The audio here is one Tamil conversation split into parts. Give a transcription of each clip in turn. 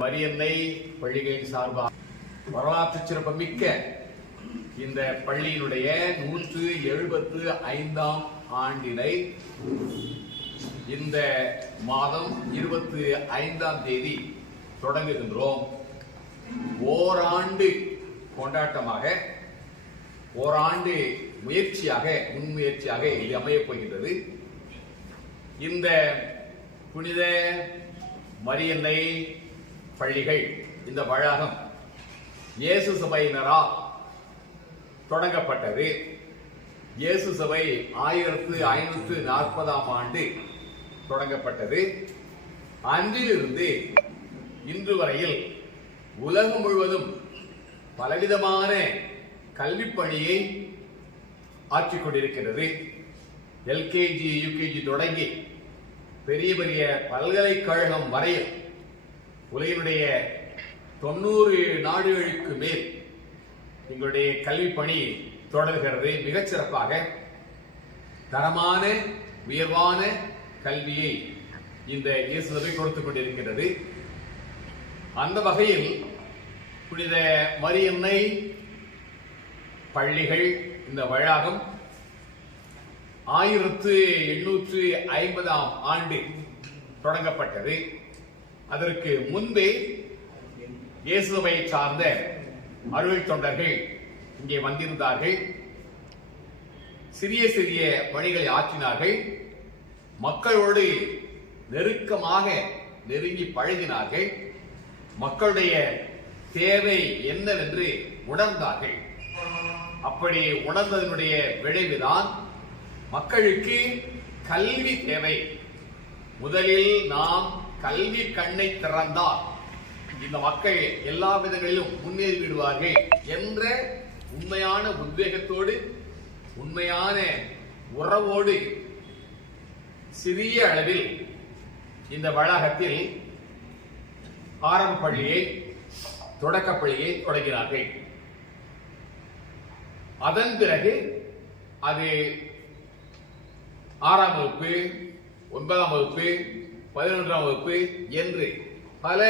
மரியன்னை பள்ளிகளின் சார்பாக வரலாற்று சிறப்புமிக்க இந்த பள்ளியினுடைய நூற்று எழுபத்து ஐந்தாம் ஆண்டினை இந்த மாதம் இருபத்தி ஐந்தாம் தேதி தொடங்குகின்றோம். ஓராண்டு கொண்டாட்டமாக ஓராண்டு முயற்சியாக முன்முயற்சியாக இது அமையப் போகின்றது இந்த புனித மரியன்னை பள்ளிகள் இந்த வளாகம் இயேசு சபையினரால் தொடங்கப்பட்டது. இயேசு சபை ஆயிரத்து ஐநூற்று நாற்பதாம் ஆண்டு தொடங்கப்பட்டது. அன்றிலிருந்து இன்று வரையில் உலகம் முழுவதும் பலவிதமான கல்விப் பணியை ஆற்றிக் கொண்டிருக்கிறது. எல்கேஜி யூகேஜி தொடங்கி பெரிய பெரிய பல்கலைக்கழகம் வரையில் உலகினுடைய தொண்ணூறு நாடுகளுக்கு மேல் எங்களுடைய கல்வி பணி தொடர்கிறது. மிகச்சிறப்பாக தரமான உயர்வான கல்வியை இந்த இயேசு சபை கொடுத்துக் கொண்டிருக்கிறது அந்த வகையில் புனித மரியன்னை பள்ளிகள் இந்த வளாகம் ஆயிரத்து எண்ணூற்று ஐம்பதாம் ஆண்டு தொடங்கப்பட்டது. அதற்கு முன்பே இயேசுவை சார்ந்த அருள் தொண்டர்கள் இங்கே வந்திருந்தார்கள். சிறிய சிறிய பணிகளை ஆற்றினார்கள். மக்களோடு நெருக்கமாக நெருங்கி பழகினார்கள். மக்களுடைய தேவை என்னவென்று உணர்ந்தார்கள். அப்படி உணர்ந்ததனுடைய விளைவுதான் மக்களுக்கு கல்வி தேவை. முதலில் நாம் கல்வி கண்ணை திறந்தால் இந்த மக்கள் எல்லா விதங்களிலும் முன்னேறி விடுவார்கள் என்ற உண்மையான உத்வேகத்தோடு உண்மையான உறவோடு சிறிய அளவில் இந்த வளாகத்தில் ஆரம்ப பள்ளியை தொடக்கப்பள்ளியை தொடங்கினார்கள். அதன் பிறகு அது ஆறாம் வகுப்பு ஒன்பதாம் வகுப்பு பதினொன்றாம் வகுப்பு என்று பல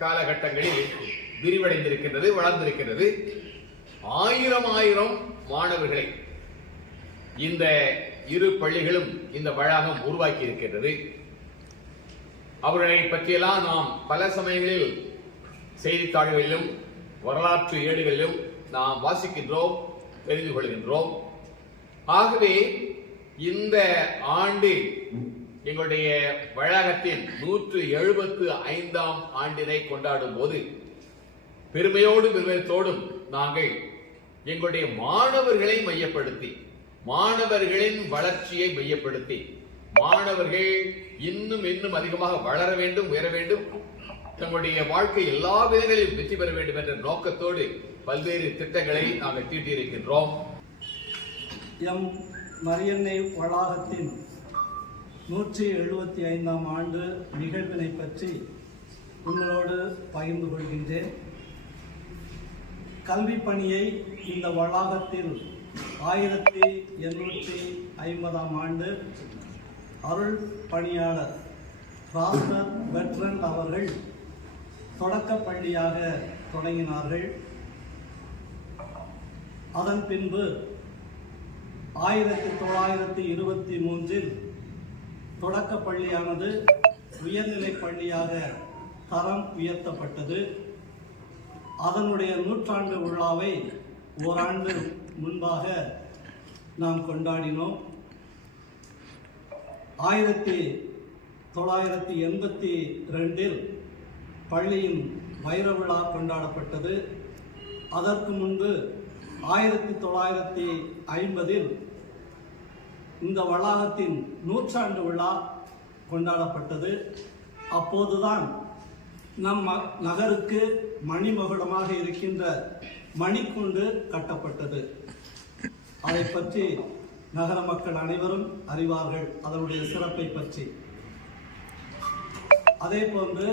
காலகட்டங்களில் விரிவடைந்திருக்கின்றது வளர்ந்திருக்கின்றது. ஆயிரம் ஆயிரம் மாணவர்களை இந்த இரு பள்ளிகளும் இந்த வளாகம் உருவாக்கி இருக்கின்றது அவர்களை பற்றியெல்லாம் நாம் பல சமயங்களில் செய்தித்தாள்களிலும் வரலாற்று ஏடுகளிலும் நாம் வாசிக்கின்றோம் தெரிந்து கொள்கின்றோம். ஆகவே இந்த ஆண்டு எங்களுடைய வளாகத்தில் நூற்று எழுபத்து ஐந்தாம் ஆண்டினை கொண்டாடும் போது பெருமையோடும் பெருமையத்தோடும் நாங்கள் எங்களுடைய மாணவர்களை மையப்படுத்தி மாணவர்களின் வளர்ச்சியை மையப்படுத்தி மாணவர்கள் இன்னும் இன்னும் அதிகமாக வளர வேண்டும் உயர வேண்டும் தங்களுடைய வாழ்க்கை எல்லா விதங்களிலும் வெற்றி பெற வேண்டும் என்ற நோக்கத்தோடு பல்வேறு திட்டங்களை நாங்கள் தீட்டியிருக்கின்றோம். எம் மரியன்னை வளாகத்தின் நூற்றி எழுபத்தி ஐந்தாம் ஆண்டு நிகழ்வினை பற்றி உங்களோடு பகிர்ந்து கொள்கின்றேன். கல்வி பணியை இந்த வளாகத்தில் ஆயிரத்தி எண்ணூற்றி ஐம்பதாம் ஆண்டு அருள் பணியாளர் ராஸ்டர் பெட்ரன் அவர்கள் தொடக்கப் பள்ளியாக தொடங்கினார்கள். அதன் பின்பு ஆயிரத்தி தொள்ளாயிரத்தி இருபத்தி மூன்றில் தொடக்க பள்ளியானது உயர்நிலைப் பள்ளியாக தரம் உயர்த்தப்பட்டது. அதனுடைய நூற்றாண்டு விழாவை ஓராண்டு முன்பாக நாம் கொண்டாடினோம். ஆயிரத்தி தொள்ளாயிரத்தி எண்பத்தி ரெண்டில் பள்ளியின் வைர விழா கொண்டாடப்பட்டது. அதற்கு முன்பு ஆயிரத்தி தொள்ளாயிரத்தி ஐம்பதில் இந்த வளாகத்தின் நூற்றாண்டு விழா கொண்டாடப்பட்டது. அப்போதுதான் நம் நகருக்கு மணிமகுடமாக இருக்கின்ற மணிக்குண்டு கட்டப்பட்டது. அதை பற்றி நகர மக்கள் அனைவரும் அறிவார்கள். அதனுடைய சிறப்பை பற்றி. அதே போன்று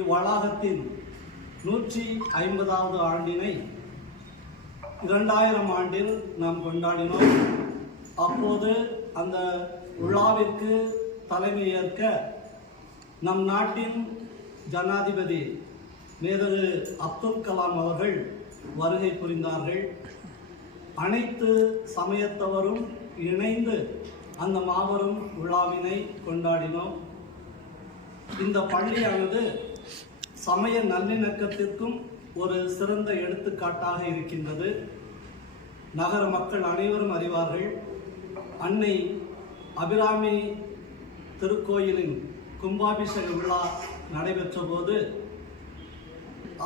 இவ்வளாகத்தின் நூற்றி ஐம்பதாவது ஆண்டினை இரண்டாயிரம் ஆண்டில் நாம் கொண்டாடினோம். அப்போது அந்த விழாவிற்கு தலைமையேற்க நம் நாட்டின் ஜனாதிபதி மேதகு அப்துல் கலாம் அவர்கள் வருகை புரிந்தார்கள். அனைத்து சமயத்தவரும் இணைந்து அந்த மாபெரும் விழாவினை கொண்டாடினோம். இந்த பள்ளியானது சமய நல்லிணக்கத்திற்கும் ஒரு சிறந்த எடுத்துக்காட்டாக இருக்கின்றது. நகர மக்கள் அனைவரும் அறிவார்கள். அன்னை அபிராமி திருக்கோயிலின் கும்பாபிஷேக விழா நடைபெற்ற போது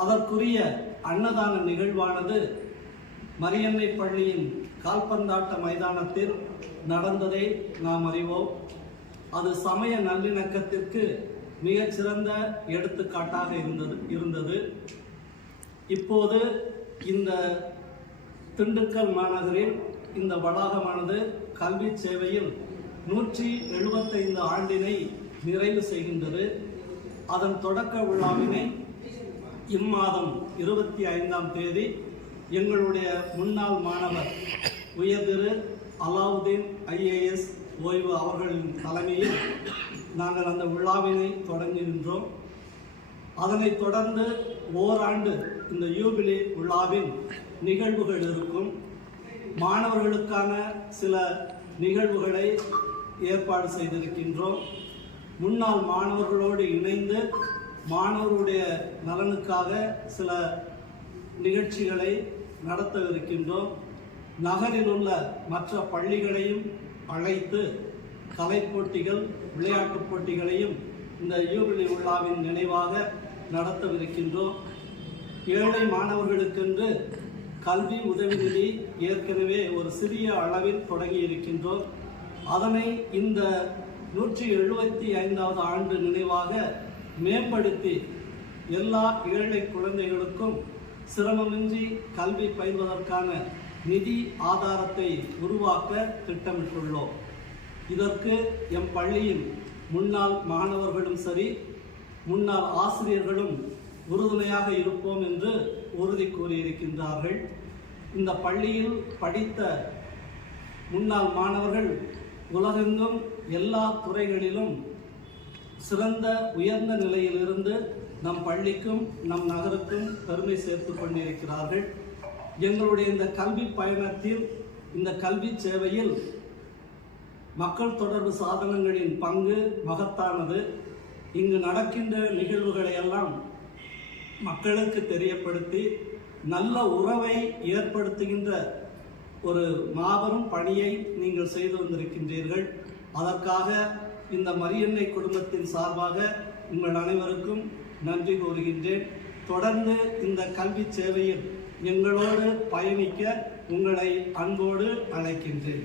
அதற்குரிய அன்னதான நிகழ்வானது மரியன்னை பள்ளியின் கால்பந்தாட்ட மைதானத்தில் நடந்ததை நாம் அறிவோம். அது சமய நல்லிணக்கத்திற்கு மிகச்சிறந்த எடுத்துக்காட்டாக இருந்தது இருந்தது. இப்போது இந்த திண்டுக்கல் மாநகரில் இந்த வளாகமானது கல்வி சேவையில் நூற்றி எழுபத்தைந்து ஆண்டினை நிறைவு செய்கின்றது. அதன் தொடக்க விழாவினை இம்மாதம் இருபத்தி ஐந்தாம் தேதி எங்களுடைய முன்னாள் மாணவர் உயர்திரு அலாவுதீன் ஐஏஎஸ் ஓய்வு அவர்களின் தலைமையில் நாங்கள் அந்த விழாவினை தொடங்குகின்றோம். அதனைத் தொடர்ந்து ஓராண்டு இந்த யூபிலி விழாவின் நிகழ்வுகள் இருக்கும். மாணவர்களுக்கான சில நிகழ்வுகளை ஏற்பாடு செய்திருக்கின்றோம். முன்னாள் மாணவர்களோடு இணைந்து மாணவர்களுடைய நலனுக்காக சில நிகழ்ச்சிகளை நடத்தவிருக்கின்றோம். நகரில் உள்ள மற்ற பள்ளிகளையும் அழைத்து கலை போட்டிகள் விளையாட்டுப் போட்டிகளையும் இந்த யூபிலி விழாவின் நினைவாக நடத்தவிருக்கின்றோம். ஏழை மாணவர்களுக்கென்று கல்வி உதவி நிதி ஏற்கனவே ஒரு சிறிய அளவில் தொடங்கி இருக்கின்றோம் அதனை இந்த நூற்றி எழுபத்தி ஐந்தாவது ஆண்டு நினைவாக மேம்படுத்தி எல்லா ஏழை குழந்தைகளுக்கும் சிரமமின்றி கல்வி பயில்வதற்கான நிதி ஆதாரத்தை உருவாக்க திட்டமிட்டுள்ளோம். இதற்கு எம் பள்ளியின் முன்னாள் மாணவர்களும் சரி முன்னாள் ஆசிரியர்களும் உறுதுணையாக இருப்போம் என்று உறுதி கூறியிருக்கின்றார்கள். இந்த பள்ளியில் படித்த முன்னாள் மாணவர்கள் உலகெங்கும் எல்லா துறைகளிலும் சிறந்த உயர்ந்த நிலையிலிருந்து நம் பள்ளிக்கும் நம் நகருக்கும் பெருமை சேர்த்து கொண்டிருக்கிறார்கள். எங்களுடைய இந்த கல்வி பயணத்தில் இந்த கல்வி சேவையில் மக்கள் தொடர்பு சாதனங்களின் பங்கு மகத்தானது. இங்கு நடக்கின்ற நிகழ்வுகளை எல்லாம் மக்களுக்கு தெரியப்படுத்தி நல்ல உறவை ஏற்படுத்துகின்ற ஒரு மாபெரும் பணியை நீங்கள் செய்து வந்திருக்கின்றீர்கள். அதற்காக இந்த மரியன்னை குடும்பத்தின் சார்பாக உங்கள் அனைவருக்கும் நன்றி கூறுகின்றேன். தொடர்ந்து இந்த கல்வி சேவையில் எங்களோடு பயணிக்க உங்களை அன்போடு அழைக்கின்றேன்.